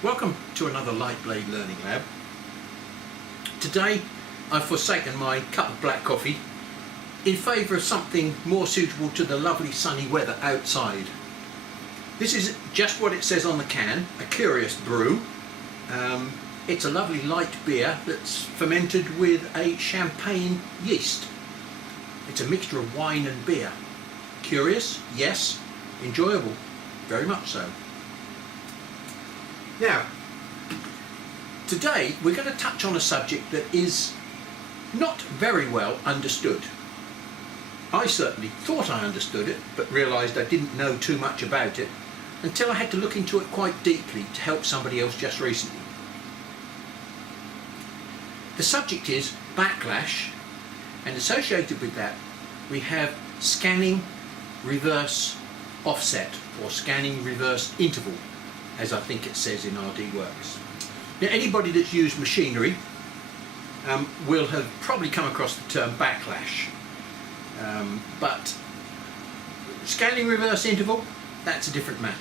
Welcome to another Light Blade Learning Lab. Today I've forsaken my cup of black coffee in favour of something more suitable to the lovely sunny weather outside. This is just what it says on the can, a curious brew. It's a lovely light beer that's fermented with a champagne yeast. It's a mixture of wine and beer. Curious? Yes. Enjoyable? Very much so. Now, today we're going to touch on a subject that is not very well understood. I certainly thought I understood it, but realised I didn't know too much about it until I had to look into it quite deeply to help somebody else just recently. The subject is backlash, and associated with that we have scanning reverse offset, or scanning reverse interval, as I think it says in RDWorks. Now, anybody that's used machinery will have probably come across the term backlash, but scanning reverse interval, that's a different matter.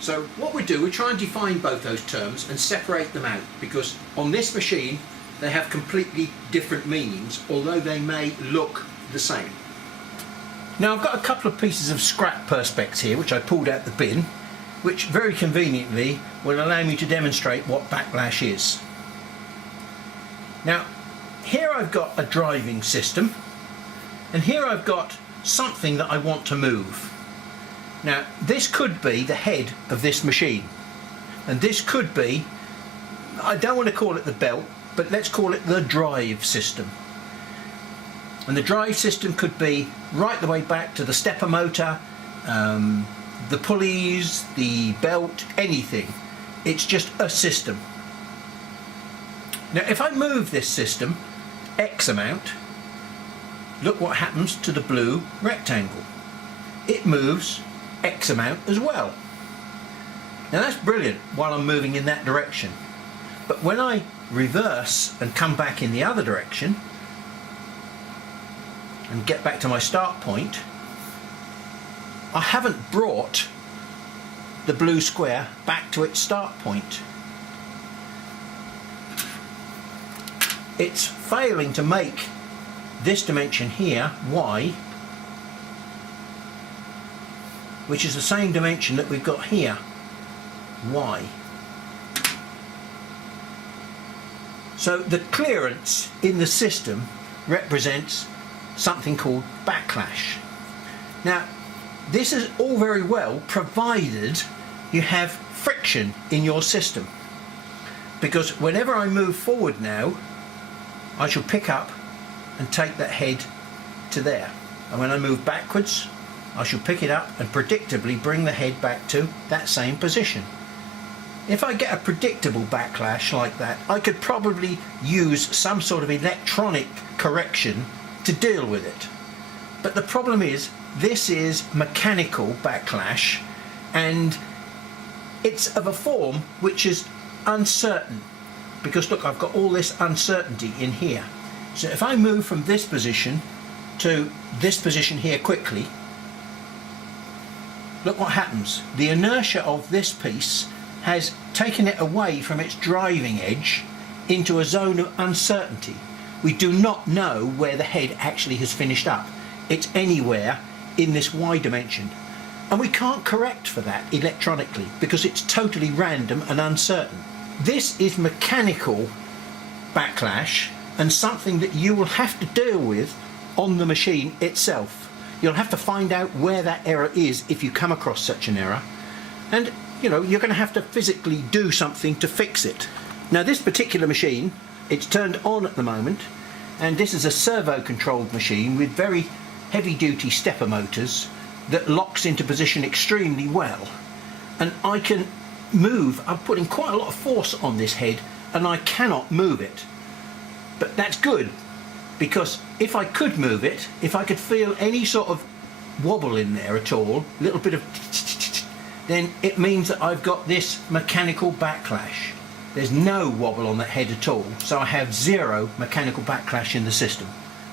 So what we try and define both those terms and separate them out, because on this machine they have completely different meanings, although they may look the same. Now, I've got a couple of pieces of scrap perspex here which I pulled out the bin, which very conveniently will allow me to demonstrate what backlash is. Now, here I've got a driving system, and here I've got something that I want to move. Now, this could be the head of this machine, and this could be, I don't want to call it the belt, but let's call it the drive system. And the drive system could be right the way back to the stepper motor, the pulleys, the belt, anything. It's just a system. Now, if I move this system X amount, look what happens to the blue rectangle. It moves X amount as well. Now, that's brilliant while I'm moving in that direction. But when I reverse and come back in the other direction and get back to my start point, I haven't brought the blue square back to its start point. It's failing to make this dimension here, Y, which is the same dimension that we've got here, Y. So the clearance in the system represents something called backlash. Now, this is all very well provided you have friction in your system, because whenever I move forward now, I shall pick up and take that head to there, and when I move backwards I shall pick it up and predictably bring the head back to that same position. If I get a predictable backlash like that, I could probably use some sort of electronic correction to deal with it. But the problem is, this is mechanical backlash, and it's of a form which is uncertain, because look, I've got all this uncertainty in here. So if I move from this position to this position here quickly, look what happens. The inertia of this piece has taken it away from its driving edge into a zone of uncertainty. We do not know where the head actually has finished up. It's anywhere in this Y dimension, and we can't correct for that electronically because it's totally random and uncertain. This is mechanical backlash, and something that you will have to deal with on the machine itself. You'll have to find out where that error is if you come across such an error, and you're going to have to physically do something to fix it. Now, this particular machine, it's turned on at the moment, and this is a servo controlled machine with very heavy duty stepper motors that locks into position extremely well, and I can move. I'm putting quite a lot of force on this head and I cannot move it, but that's good, because if I could move it, if I could feel any sort of wobble in there at all, a little bit of, then it means that I've got this mechanical backlash. There's no wobble on that head at all, so I have zero mechanical backlash in the system,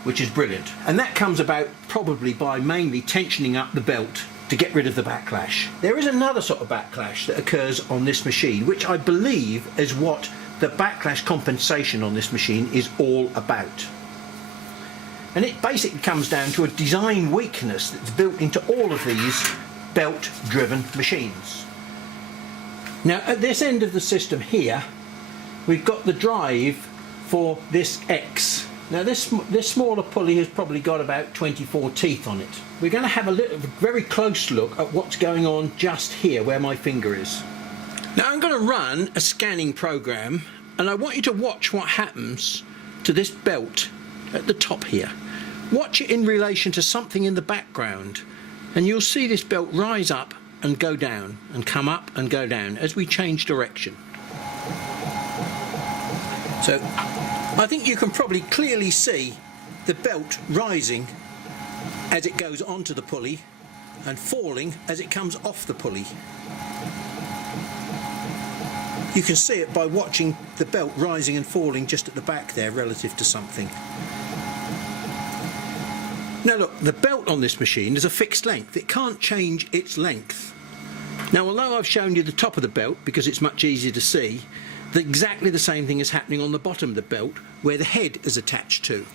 which is brilliant. And that comes about probably by mainly tensioning up the belt to get rid of the backlash. There is another sort of backlash that occurs on this machine, which I believe is what the backlash compensation on this machine is all about. And it basically comes down to a design weakness that's built into all of these belt-driven machines. Now, at this end of the system here, we've got the drive for this X. Now, this smaller pulley has probably got about 24 teeth on it. We're going to have a very close look at what's going on just here where my finger is. Now, I'm going to run a scanning program, and I want you to watch what happens to this belt at the top here. Watch it in relation to something in the background, and you'll see this belt rise up and go down, and come up and go down as we change direction. So I think you can probably clearly see the belt rising as it goes onto the pulley and falling as it comes off the pulley. You can see it by watching the belt rising and falling just at the back there relative to something. Now look, the belt on this machine is a fixed length. It can't change its length. Now, although I've shown you the top of the belt because it's much easier to see, exactly the same thing is happening on the bottom of the belt where the head is attached to.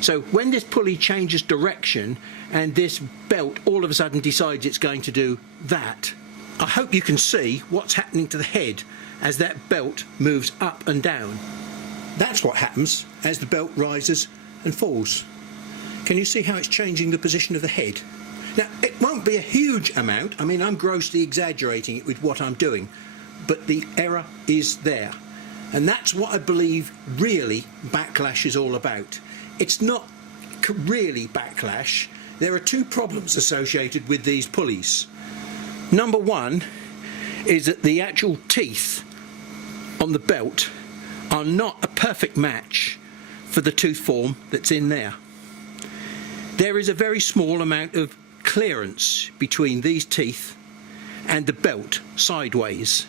So when this pulley changes direction and this belt all of a sudden decides it's going to do that, I hope you can see what's happening to the head as that belt moves up and down. That's what happens as the belt rises and falls. Can you see how it's changing the position of the head? Now, it won't be a huge amount. I mean, I'm grossly exaggerating it with what I'm doing, but the error is there. And that's what I believe really backlash is all about. It's not really backlash. There are two problems associated with these pulleys. Number one is that the actual teeth on the belt are not a perfect match for the tooth form that's in there. There is a very small amount of clearance between these teeth and the belt sideways,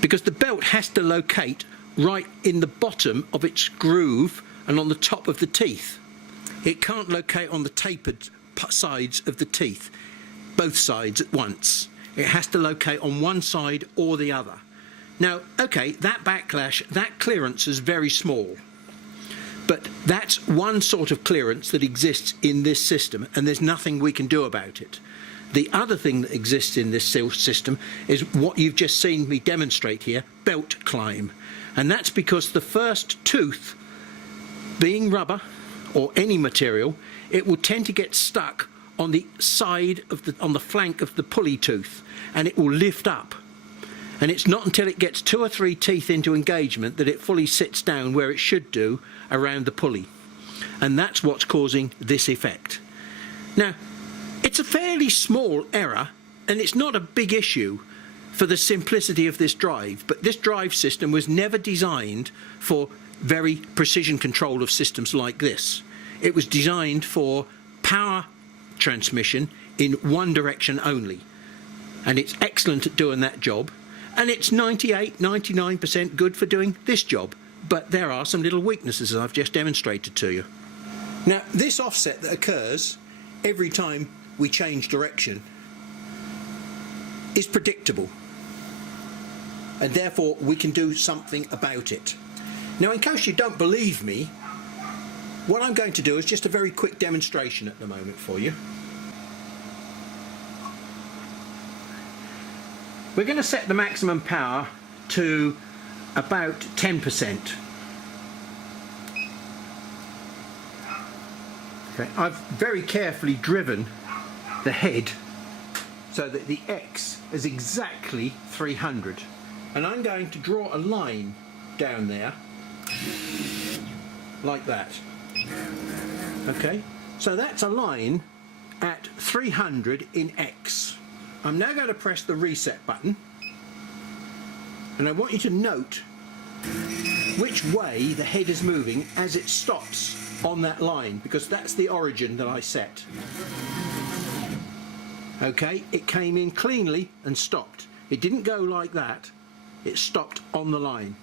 because the belt has to locate right in the bottom of its groove and on the top of the teeth. It can't locate on the tapered sides of the teeth, both sides at once. It has to locate on one side or the other. Now, okay, that backlash, that clearance is very small, but that's one sort of clearance that exists in this system, and there's nothing we can do about it. The other thing that exists in this system is what you've just seen me demonstrate here, belt climb. And that's because the first tooth, being rubber or any material, it will tend to get stuck on the side of on the flank of the pulley tooth, and it will lift up. And it's not until it gets 2 or 3 teeth into engagement that it fully sits down where it should do around the pulley. And that's what's causing this effect. Now, it's a fairly small error, and it's not a big issue for the simplicity of this drive, but this drive system was never designed for very precision control of systems like this. It was designed for power transmission in one direction only, and it's excellent at doing that job, and it's 98–99% good for doing this job, but there are some little weaknesses as I've just demonstrated to you. Now, this offset that occurs every time we change direction is predictable, and therefore we can do something about it. Now, in case you don't believe me, what I'm going to do is just a very quick demonstration at the moment for you. We're going to set the maximum power to about 10%. Okay, I've very carefully driven the head so that the X is exactly 300, and I'm going to draw a line down there like that. Okay, so that's a line at 300 in X. I'm now going to press the reset button, and I want you to note which way the head is moving as it stops on that line, because that's the origin that I set. Okay, it came in cleanly and stopped. It didn't go like that, it stopped on the line.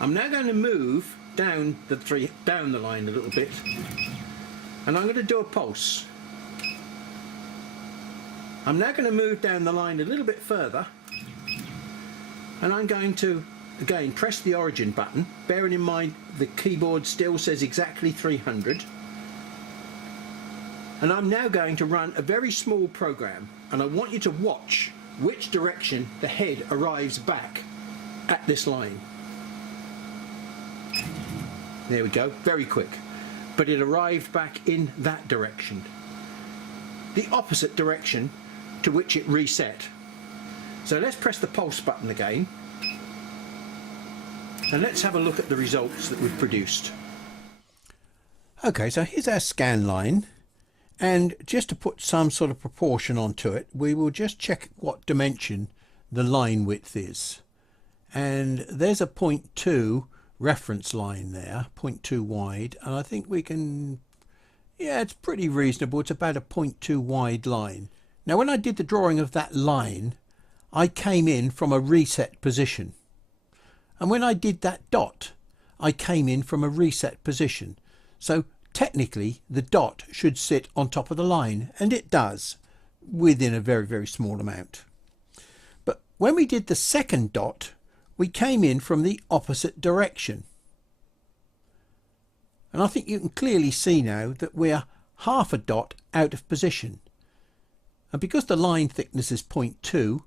I'm now going to move down the line a little bit, and I'm going to do a pulse. I'm now going to move down the line a little bit further, and I'm going to again press the origin button, bearing in mind the keyboard still says exactly 300, and I'm now going to run a very small program, and I want you to watch which direction the head arrives back at this line. There we go, very quick, but it arrived back in that direction, the opposite direction to which it reset. So let's press the pulse button again, and let's have a look at the results that we've produced. Okay, so here's our scan line, and just to put some sort of proportion onto it, we will just check what dimension the line width is. And there's a 0.2 reference line there, 0.2 wide, and I think we can, yeah, it's pretty reasonable. It's about a 0.2 wide line. Now when I did the drawing of that line, I came in from a reset position, and when I did that dot, I came in from a reset position. So technically the dot should sit on top of the line, and it does, within a very, very small amount. But when we did the second dot, we came in from the opposite direction, and I think you can clearly see now that we're half a dot out of position. And because the line thickness is 0.2,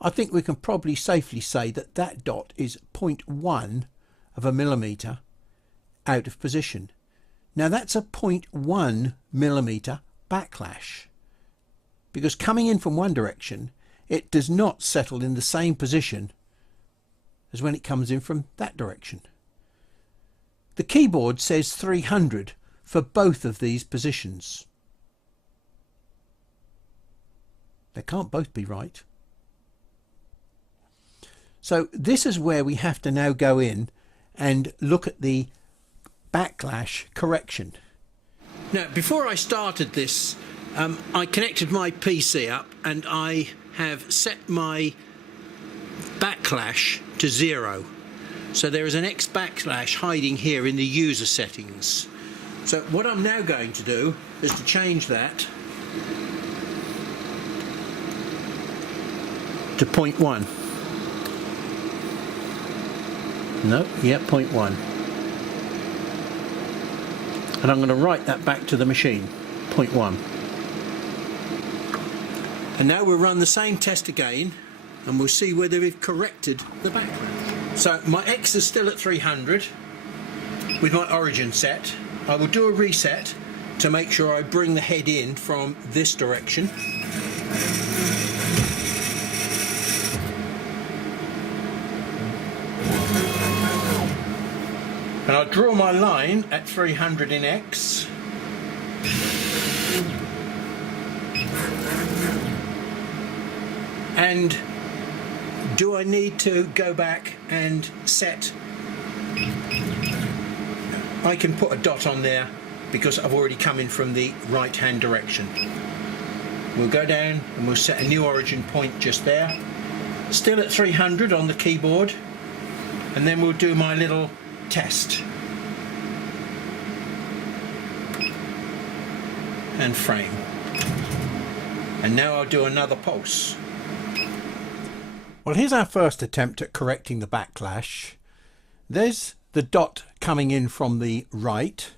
I think we can probably safely say that that dot is 0.1 of a millimetre out of position. Now that's a 0.1 millimetre backlash, because coming in from one direction, it does not settle in the same position as when it comes in from that direction. The keyboard says 300 for both of these positions. They can't both be right. So this is where we have to now go in and look at the backlash correction. Now, before I started this, I connected my PC up, and I have set my backlash to 0. So there is an X backlash hiding here in the user settings. So what I'm now going to do is to change that to 0.1. No, yeah, 0.1. And I'm going to write that back to the machine, 0.1. And now we'll run the same test again, and we'll see whether we've corrected the backlash. So my X is still at 300 with my origin set. I will do a reset to make sure I bring the head in from this direction. And I'll draw my line at 300 in X. And do I need to go back and set? I can put a dot on there because I've already come in from the right hand direction. We'll go down and we'll set a new origin point just there. Still at 300 on the keyboard, and then we'll do my little test and frame, and now I'll do another pulse. Well, here's our first attempt at correcting the backlash. There's the dot coming in from the right,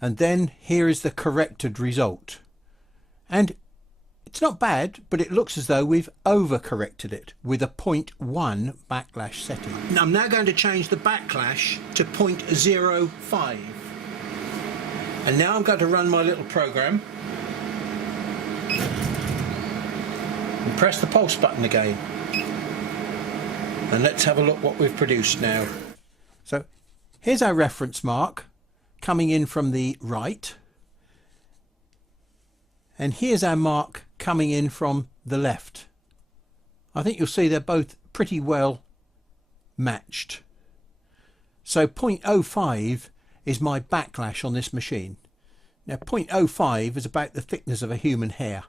and then here is the corrected result, and it's not bad, but it looks as though we've overcorrected it with a 0.1 backlash setting. I'm now going to change the backlash to 0.05. And now I'm going to run my little program and press the pulse button again. And let's have a look what we've produced now. So here's our reference mark coming in from the right. And here's our mark coming in from the left. I think you'll see they're both pretty well matched. So 0.05 is my backlash on this machine. Now 0.05 is about the thickness of a human hair.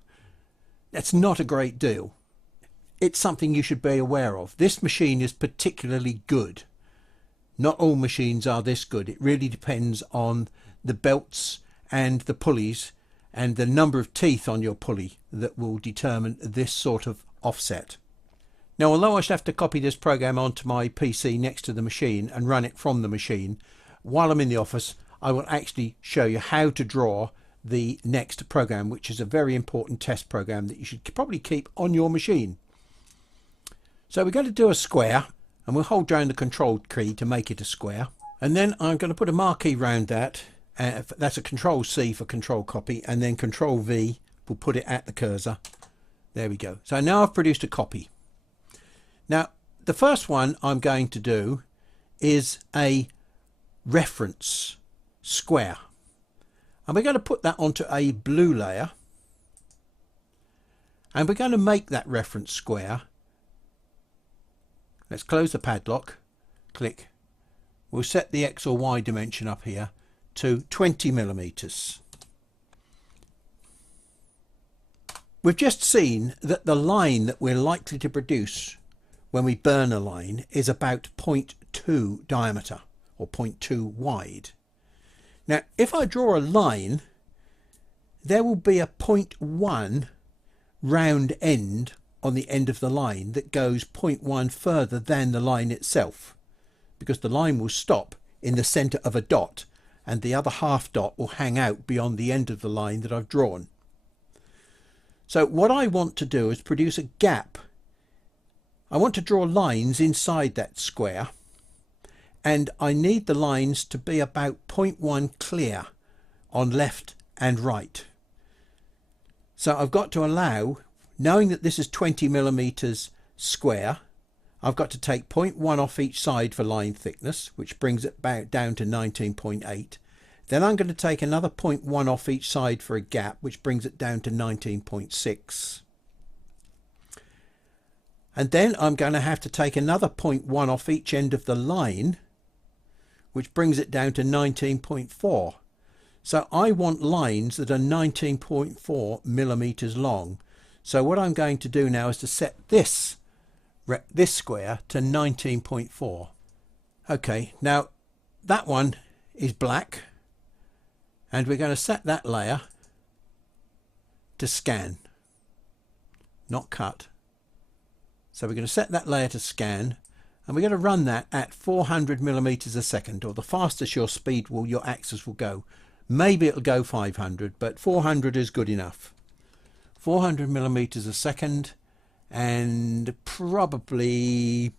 That's not a great deal. It's something you should be aware of. This machine is particularly good. Not all machines are this good. It really depends on the belts and the pulleys and the number of teeth on your pulley that will determine this sort of offset. Now, although I should have to copy this program onto my PC next to the machine and run it from the machine, while I'm in the office, I will actually show you how to draw the next program, which is a very important test program that you should probably keep on your machine. So we're going to do a square, and we'll hold down the control key to make it a square. And then I'm going to put a marquee round that. That's a control C for control copy, and then control V will put it at the cursor. There we go. So now I've produced a copy. Now, the first one I'm going to do is a reference square. And we're going to put that onto a blue layer. And we're going to make that reference square. Let's close the padlock. Click. We'll set the X or Y dimension up here to 20 millimeters. We've just seen that the line that we're likely to produce when we burn a line is about 0.2 diameter or 0.2 wide. Now, if I draw a line, there will be a 0.1 round end on the end of the line that goes 0.1 further than the line itself, because the line will stop in the center of a dot and the other half dot will hang out beyond the end of the line that I've drawn. So what I want to do is produce a gap. I want to draw lines inside that square, and I need the lines to be about 0.1 clear on left and right. So I've got to allow, knowing that this is 20 millimeters square, I've got to take 0.1 off each side for line thickness, which brings it back down to 19.8. Then I'm going to take another 0.1 off each side for a gap, which brings it down to 19.6. And then I'm going to have to take another 0.1 off each end of the line, which brings it down to 19.4. So I want lines that are 19.4 millimeters long. So what I'm going to do now is to set this square to 19.4. Okay, now that one is black, and we're going to set that layer to scan, not cut. So we're going to set that layer to scan, and we're going to run that at 400 millimeters a second, or the fastest your axis will go. Maybe it'll go 500, but 400 is good enough. 400 millimeters a second, and probably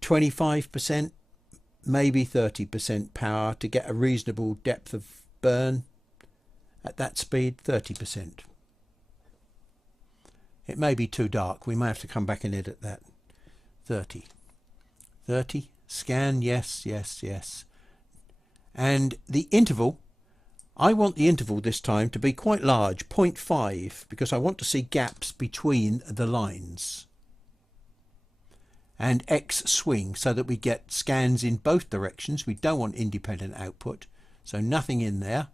25%, maybe 30% power to get a reasonable depth of burn. At that speed, 30%. It may be too dark. We may have to come back and edit that. 30. 30. Scan. Yes, yes, yes. And the interval, I want the interval this time to be quite large, 0.5, because I want to see gaps between the lines. And X swing, so that we get scans in both directions. We don't want independent output, so nothing in there.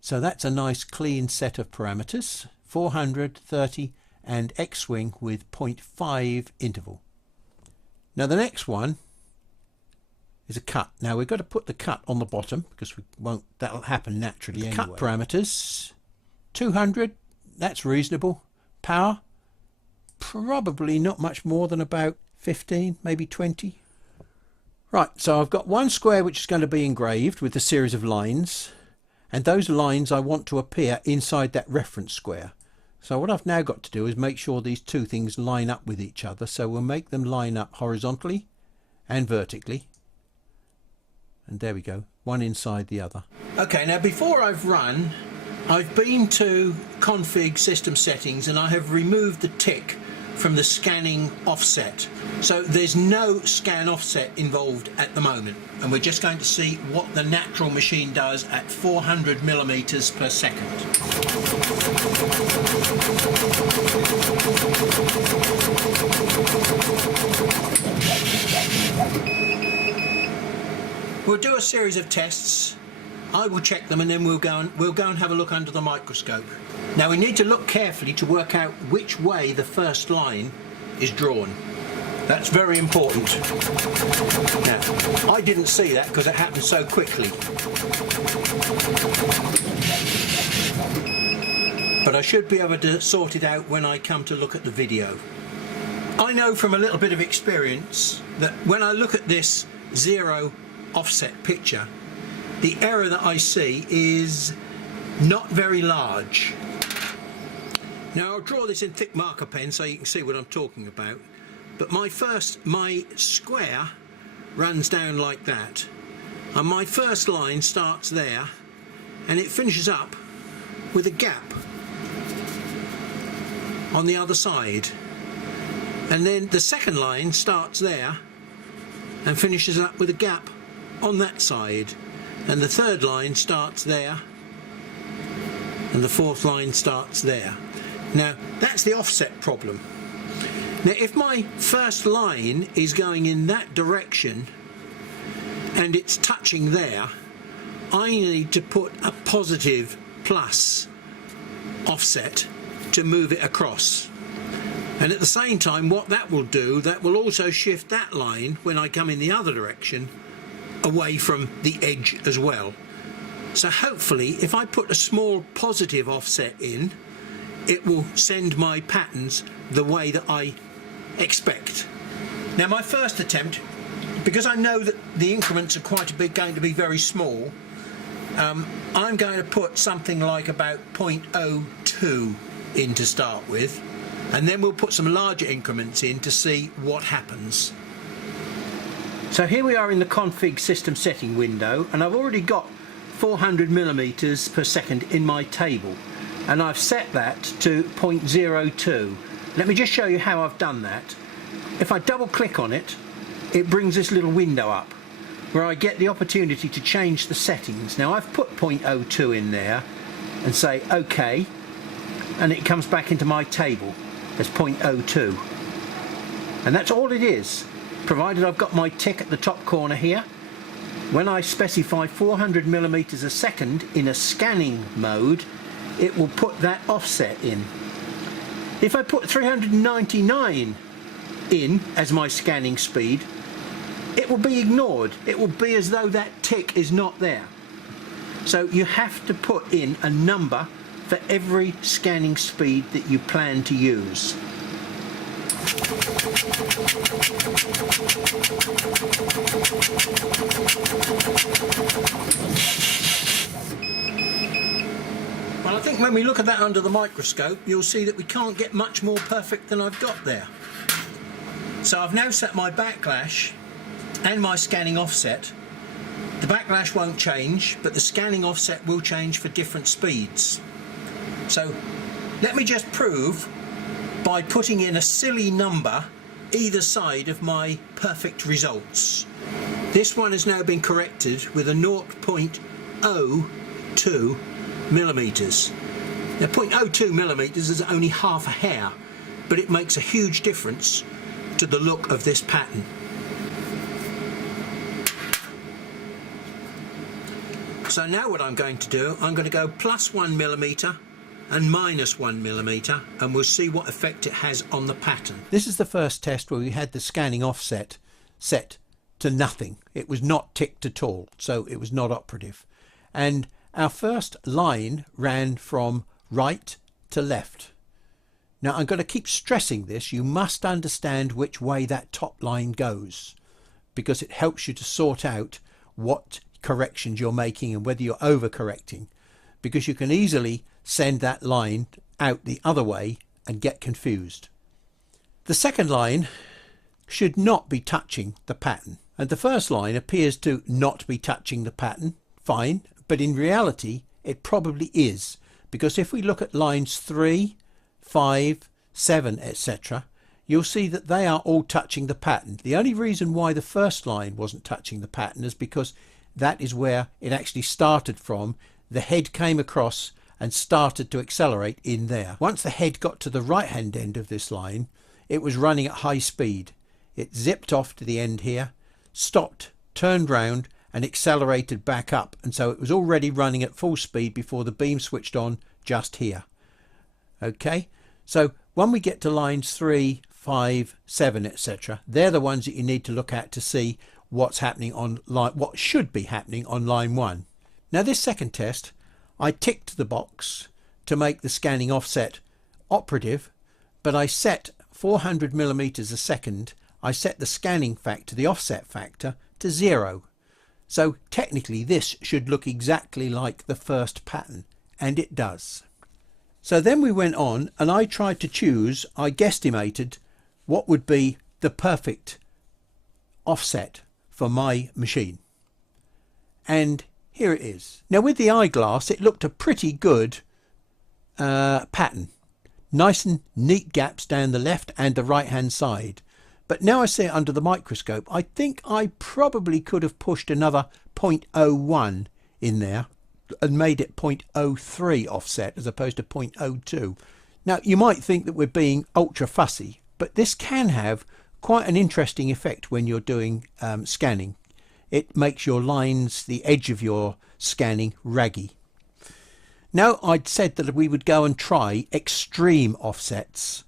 So that's a nice clean set of parameters. 400, 30, and X swing with 0.5 interval. Now the next one is a cut. Now we've got to put the cut on the bottom because we won't, that'll happen naturally anyway. Cut parameters 200, that's reasonable. Power, probably not much more than about 15, maybe 20. Right, so I've got one square which is going to be engraved with a series of lines, and those lines I want to appear inside that reference square. So what I've now got to do is make sure these two things line up with each other. So we'll make them line up horizontally and vertically. And there we go, one inside the other. Okay, now before I've run, I've been to config system settings and I have removed the tick from the scanning offset. So there's no scan offset involved at the moment, and we're just going to see what the natural machine does at 400 millimeters per second. We'll do a series of tests. I will check them and then we'll go and have a look under the microscope. Now we need to look carefully to work out which way the first line is drawn. That's very important. Now, I didn't see that because it happened so quickly. But I should be able to sort it out when I come to look at the video. I know from a little bit of experience that when I look at this zero offset picture, the error that I see is not very large. Now I'll draw this in thick marker pen so you can see what I'm talking about. But my square runs down like that. And my first line starts there and it finishes up with a gap on the other side. And then the second line starts there and finishes up with a gap on that side. And the third line starts there and the fourth line starts there. Now that's the offset problem. Now if my first line is going in that direction and it's touching there, I need to put a positive plus offset to move it across. And at the same time, what that will do, that will also shift that line when I come in the other direction away from the edge as well. So hopefully if I put a small positive offset in, it will send my patterns the way that I expect. Now my first attempt, because I know that the increments are going to be very small, I'm going to put something like about 0.02 in to start with, and then we'll put some larger increments in to see what happens. So here we are in the config system setting window, and I've already got 400 millimeters per second in my table, and I've set that to 0.02. Let me just show you how I've done that. If I double click on it, it brings this little window up where I get the opportunity to change the settings. Now I've put 0.02 in there and say OK, and it comes back into my table as 0.02. And that's all it is, provided I've got my tick at the top corner here. When I specify 400 millimeters a second in a scanning mode, it will put that offset in. If I put 399 in as my scanning speed, it will be ignored. It will be as though that tick is not there. So you have to put in a number for every scanning speed that you plan to use. Well, I think when we look at that under the microscope, you'll see that we can't get much more perfect than I've got there. So I've now set my backlash and my scanning offset. The backlash won't change, but the scanning offset will change for different speeds. So let me just prove by putting in a silly number either side of my perfect results. This one has now been corrected with a 0.02 millimeters. Now 0.02 millimeters is only half a hair, but it makes a huge difference to the look of this pattern. So now what I'm going to do, I'm going to go plus 1 millimeter and minus 1 millimeter, and we'll see what effect it has on the pattern. This is the first test where we had the scanning offset set to nothing. It was not ticked at all, so it was not operative. And our first line ran from right to left. Now I'm going to keep stressing this. You must understand which way that top line goes, because it helps you to sort out what corrections you're making and whether you're overcorrecting, because you can easily send that line out the other way and get confused. The second line should not be touching the pattern, and the first line appears to not be touching the pattern. Fine, but in reality it probably is, because if we look at lines 3, 5, 7, etc., you'll see that they are all touching the pattern. The only reason why the first line wasn't touching the pattern is because that is where it actually started from. The head came across and started to accelerate in there. Once the head got to the right hand end of this line, it was running at high speed. It zipped off to the end here, stopped, turned round and accelerated back up, and so it was already running at full speed before the beam switched on just here. Okay, so when we get to lines 3, 5, 7, etc., they're the ones that you need to look at to see what's happening on line, what should be happening on line 1. Now this second test, I ticked the box to make the scanning offset operative, but I set 400 millimeters a second. I set the scanning factor, the offset factor, to 0. So technically this should look exactly like the first pattern, and it does. So then we went on and I tried to choose, I guesstimated what would be the perfect offset for my machine. And here it is. Now with the eyeglass it looked a pretty good pattern. Nice and neat gaps down the left and the right hand side. But now I see it under the microscope, I think I probably could have pushed another 0.01 in there and made it 0.03 offset as opposed to 0.02. Now you might think that we're being ultra fussy, but this can have quite an interesting effect when you're doing scanning. It makes your lines, the edge of your scanning, raggy. Now I'd said that we would go and try extreme offsets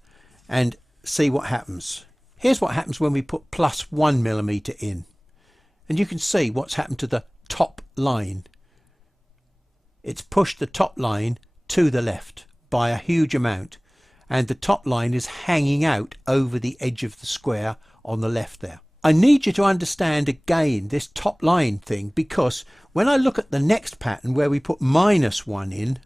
and see what happens. Here's what happens when we put +1 millimeter in, and you can see what's happened to the top line. It's pushed the top line to the left by a huge amount, and the top line is hanging out over the edge of the square on the left there. I need you to understand again this top line thing, because when I look at the next pattern where we put -1 in,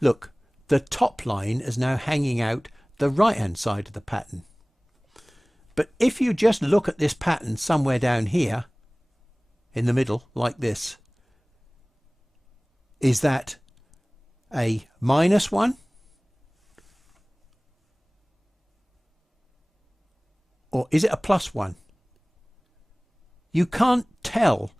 look, the top line is now hanging out the right hand side of the pattern. But if you just look at this pattern somewhere down here in the middle like this, is that a -1 or is it a +1? You can't tell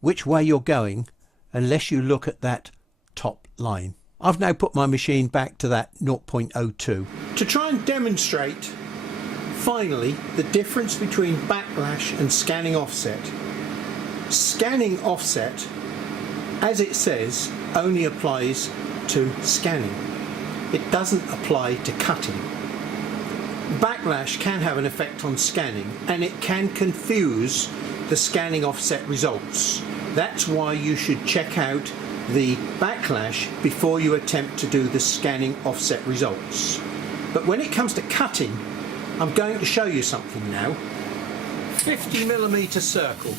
which way you're going unless you look at that top line. I've now put my machine back to that 0.02. To try and demonstrate finally the difference between backlash and scanning offset. Scanning offset, as it says, only applies to scanning. It doesn't apply to cutting. Backlash can have an effect on scanning, and it can confuse the scanning offset results. That's why you should check out the backlash before you attempt to do the scanning offset results. But when it comes to cutting, I'm going to show you something now. 50mm circle.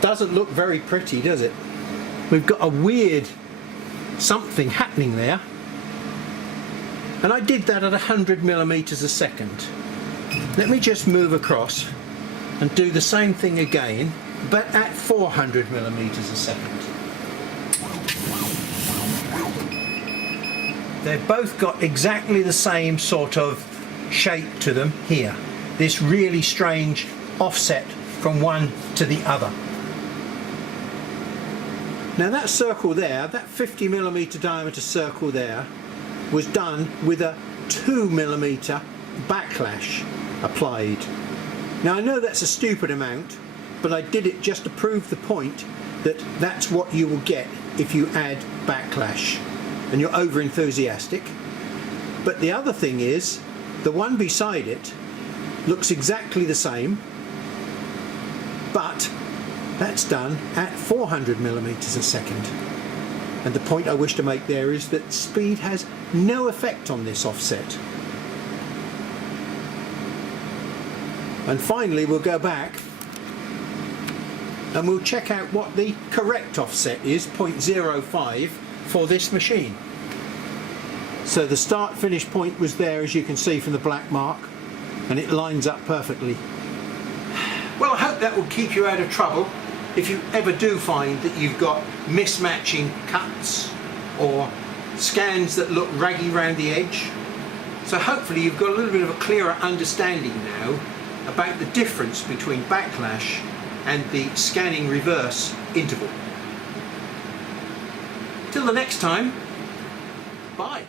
Doesn't look very pretty, does it? We've got a weird something happening there, and I did that at 100mm a second. Let me just move across and do the same thing again, but at 400mm a second. They've both got exactly the same sort of shape to them here. This really strange offset from one to the other. Now that circle there, that 50mm diameter circle there, was done with a 2mm backlash applied. Now I know that's a stupid amount, but I did it just to prove the point that that's what you will get if you add backlash and you're over enthusiastic. But the other thing is, the one beside it looks exactly the same, but that's done at 400mm a second. And the point I wish to make there is that speed has no effect on this offset. And finally we'll go back and we'll check out what the correct offset is, 0.05, for this machine. So the start finish point was there, as you can see from the black mark, and it lines up perfectly. Well, I hope that will keep you out of trouble if you ever do find that you've got mismatching cuts or scans that look raggy around the edge. So hopefully you've got a little bit of a clearer understanding now about the difference between backlash and the scanning reverse interval. Till the next time, bye.